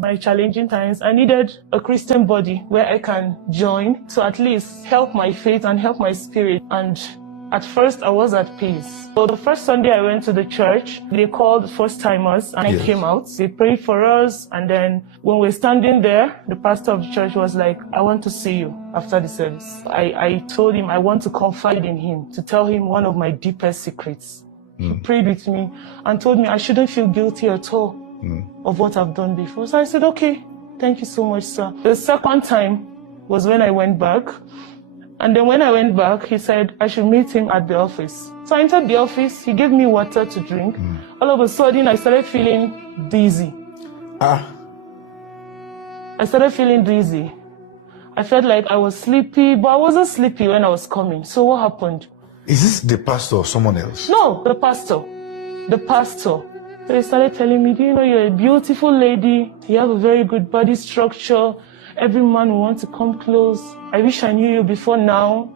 My challenging times, I needed a Christian body where I can join to at least help my faith and help my spirit. And at first, I was at peace. So the first Sunday I went to the church, they called first-timers, and I came out. They prayed for us, and then when we were standing there, the pastor of the church was like, I want to see you after the service. I told him I want to confide in him, to tell him one of my deepest secrets. He prayed with me and told me I shouldn't feel guilty at all of what I've done before. So I said, okay, thank you so much, sir. The second time was when I went back. And then when I went back, he said I should meet him at the office. So I entered the office, he gave me water to drink. All of a sudden, I started feeling dizzy. I started feeling dizzy. I felt like I was sleepy, but I wasn't sleepy when I was coming. So what happened? Is this the pastor or someone else? No, the pastor. The pastor. So he started telling me, do you know you're a beautiful lady? You have a very good body structure. Every man will want to come close. I wish I knew you before now.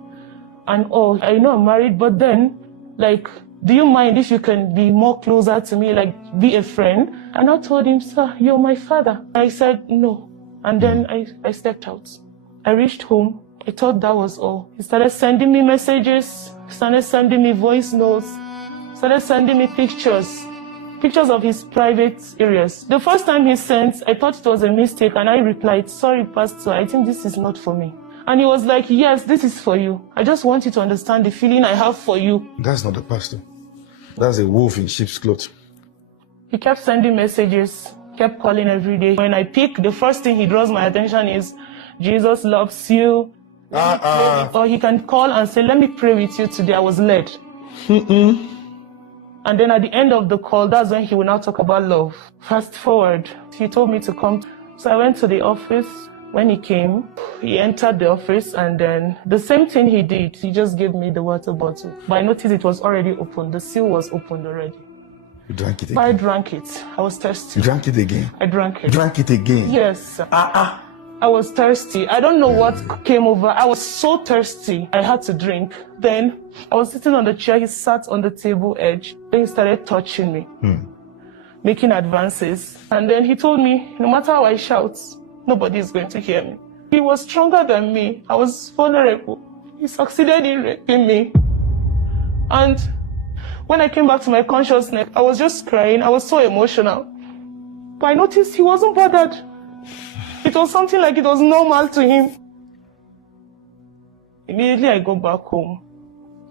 And I know I'm married, but then, like, do you mind if you can be more closer to me, like, be a friend? And I told him, sir, you're my father. I said, no. And then I stepped out. I reached home. I thought that was all. He started sending me messages, started sending me voice notes, started sending me pictures of his private areas. The first time he sent, I thought it was a mistake, and I replied, sorry, Pastor, I think this is not for me. And he was like, yes, this is for you. I just want you to understand the feeling I have for you. That's not the pastor. That's a wolf in sheep's cloth. He kept sending messages, kept calling every day. When I pick, the first thing he draws my attention is, Jesus loves you. Or he can call and say, let me pray with you today. I was led. And then at the end of the call, that's when he will now talk about love. Fast forward, he told me to come. So I went to the office. When he came, he entered the office, and then the same thing he did. He just gave me the water bottle. But I noticed it was already open. The seal was opened already. You drank it again? But I drank it. I was thirsty. You drank it again? I drank it. You drank it again? Yes. I was thirsty. I don't know what came over. I was so thirsty. I had to drink. Then I was sitting on the chair. He sat on the table edge. Then he started touching me, making advances. And then he told me, no matter how I shout, nobody is going to hear me. He was stronger than me. I was vulnerable. He succeeded in raping me. And when I came back to my consciousness, I was just crying. I was so emotional. But I noticed he wasn't bothered. It was something like it was normal to him. Immediately I got back home.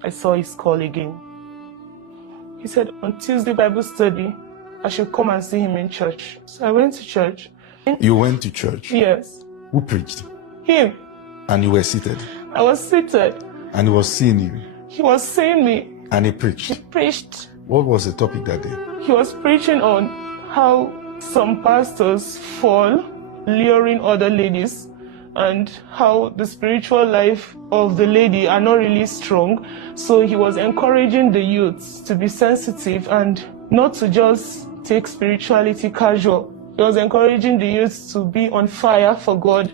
I saw his call again. He said on Tuesday Bible study, I should come and see him in church. So I went to church. You went to church? Yes. Who preached? Him. And you were seated? I was seated. And he was seeing you? He was seeing me. And he preached? He preached. What was the topic that day? He was preaching on how some pastors fall, luring other ladies, and how the spiritual life of the lady are not really strong. So he was encouraging the youths to be sensitive and not to just take spirituality casual. He was encouraging the youths to be on fire for God